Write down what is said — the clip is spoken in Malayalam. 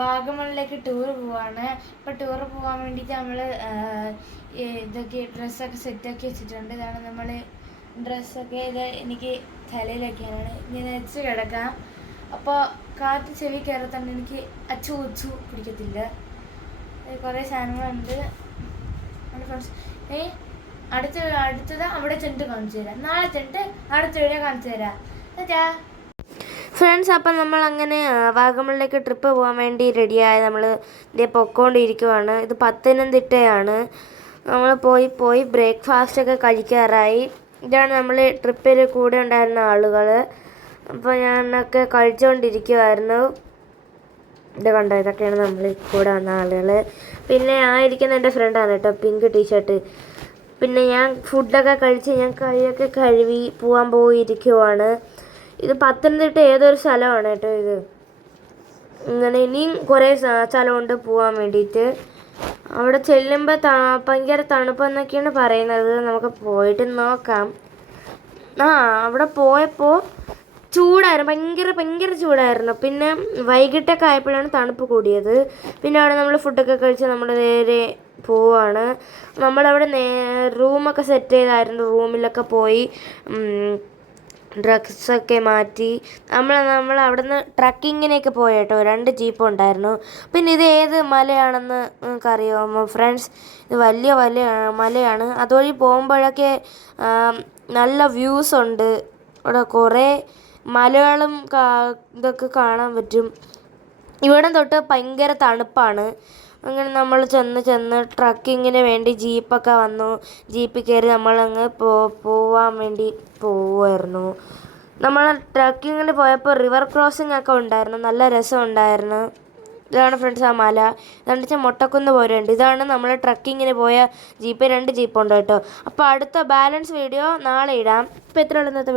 വാഗമണിലേക്ക് ടൂർ പോവാണ്. അപ്പോൾ ടൂർ പോകാൻ വേണ്ടിയിട്ട് നമ്മൾ ഇതൊക്കെ ഡ്രസ്സൊക്കെ സെറ്റാക്കി വെച്ചിട്ടുണ്ട്. ഇതാണ് നമ്മൾ ഡ്രസ്സൊക്കെ. ഇത് എനിക്ക് തലയിലൊക്കെയാണ് ഇങ്ങനെ വെച്ച് കിടക്കാം. അപ്പോൾ കാറ്റ് ചെവി കയറത്തന്നെ എനിക്ക് അച്ചു പിടിക്കത്തില്ല. കുറേ സാധനങ്ങളുണ്ട്. ഫ്രണ്ട്സ് അടുത്തത് അവിടെ ചെന്നിട്ട് കാണിച്ചു തരാം. നാളെ ചെന്നിട്ട് അടുത്ത വീഡിയോ കാണിച്ചു തരാം. ഫ്രണ്ട്സ്, അപ്പം നമ്മൾ അങ്ങനെ വാഗമണിലേക്ക് ട്രിപ്പ് പോകാൻ വേണ്ടി റെഡിയായി നമ്മൾ ഇതേ പൊയ്ക്കൊണ്ടിരിക്കുവാണ്. ഇത് പത്തനംതിട്ടയാണ്. നമ്മൾ പോയി ബ്രേക്ക്ഫാസ്റ്റൊക്കെ കഴിക്കാറായി. ഇതാണ് നമ്മൾ ട്രിപ്പിൽ കൂടെ ഉണ്ടായിരുന്ന ആളുകൾ. അപ്പോൾ ഞാനൊക്കെ കഴിച്ചുകൊണ്ടിരിക്കുമായിരുന്നു. ഇത് കണ്ടോ, ഇതൊക്കെയാണ് നമ്മൾ കൂടെ വന്ന ആളുകൾ. പിന്നെ ഇരിക്കുന്ന എൻ്റെ ഫ്രണ്ടാണ് കേട്ടോ, പിങ്ക് ടീഷർട്ട്. പിന്നെ ഞാൻ ഫുഡൊക്കെ കഴിച്ച് ഞാൻ കൈയൊക്കെ കഴുകി പോയിരിക്കുവാണ്. ഇത് പത്തനംതിട്ട ഏതൊരു സ്ഥലമാണ് കേട്ടോ ഇത്. ഇങ്ങനെ ഇനിയും കുറേ സ്ഥലമുണ്ട് പോകാൻ വേണ്ടിയിട്ട്. അവിടെ ചെല്ലുമ്പോൾ ഭയങ്കര തണുപ്പെന്നൊക്കെയാണ് പറയുന്നത്. നമുക്ക് പോയിട്ട് നോക്കാം. അവിടെ പോയപ്പോൾ ചൂടായിരുന്നു, ഭയങ്കര ചൂടായിരുന്നു. പിന്നെ വൈകിട്ടൊക്കെ ആയപ്പോഴാണ് തണുപ്പ് കൂടിയത്. പിന്നെ അവിടെ നമ്മൾ ഫുഡൊക്കെ കഴിച്ച് നമ്മൾ നേരെ പോവാണ്. നമ്മളവിടെ റൂമൊക്കെ സെറ്റ് ചെയ്തായിരുന്നു. റൂമിലൊക്കെ പോയി ഡ്രസ്സൊക്കെ മാറ്റി നമ്മൾ അവിടെ നിന്ന് ട്രക്കിങ്ങിനൊക്കെ പോയി കേട്ടോ. 2 ജീപ്പ് ഉണ്ടായിരുന്നു. പിന്നെ ഇത് ഏത് മലയാണെന്ന് നിങ്ങൾക്ക് അറിയാമോ ഫ്രണ്ട്സ്? ഇത് വലിയ മലയാണ്. അതുവഴി പോകുമ്പോഴൊക്കെ നല്ല വ്യൂസ് ഉണ്ട്. അവിടെ കുറേ മലകളും ഇതൊക്കെ കാണാൻ പറ്റും. ഇവിടെ തൊട്ട് ഭയങ്കര തണുപ്പാണ്. അങ്ങനെ നമ്മൾ ചെന്ന് ട്രക്കിങ്ങിന് വേണ്ടി ജീപ്പൊക്കെ വന്നു. ജീപ്പിൽ കയറി നമ്മളങ്ങ് പോവാൻ വേണ്ടി പോവുമായിരുന്നു. നമ്മൾ ട്രക്കിങ്ങിന് പോയപ്പോൾ റിവർ ക്രോസിംഗ് ഒക്കെ ഉണ്ടായിരുന്നു. നല്ല രസമുണ്ടായിരുന്നു. ഇതാണ് ഫ്രണ്ട്സ് ആ മല. ഇതാണെന്ന് വെച്ചാൽ മൊട്ടക്കുന്ന് പോരുണ്ട്. ഇതാണ് നമ്മൾ ട്രക്കിങ്ങിന് പോയ ജീപ്പ്. 2 ജീപ്പുണ്ട് കേട്ടോ. അപ്പോൾ അടുത്ത ബാലൻസ് വീഡിയോ നാളെ ഇടാം. ഇപ്പോൾ എത്ര ഉള്ളൂ ഇന്നത്തെ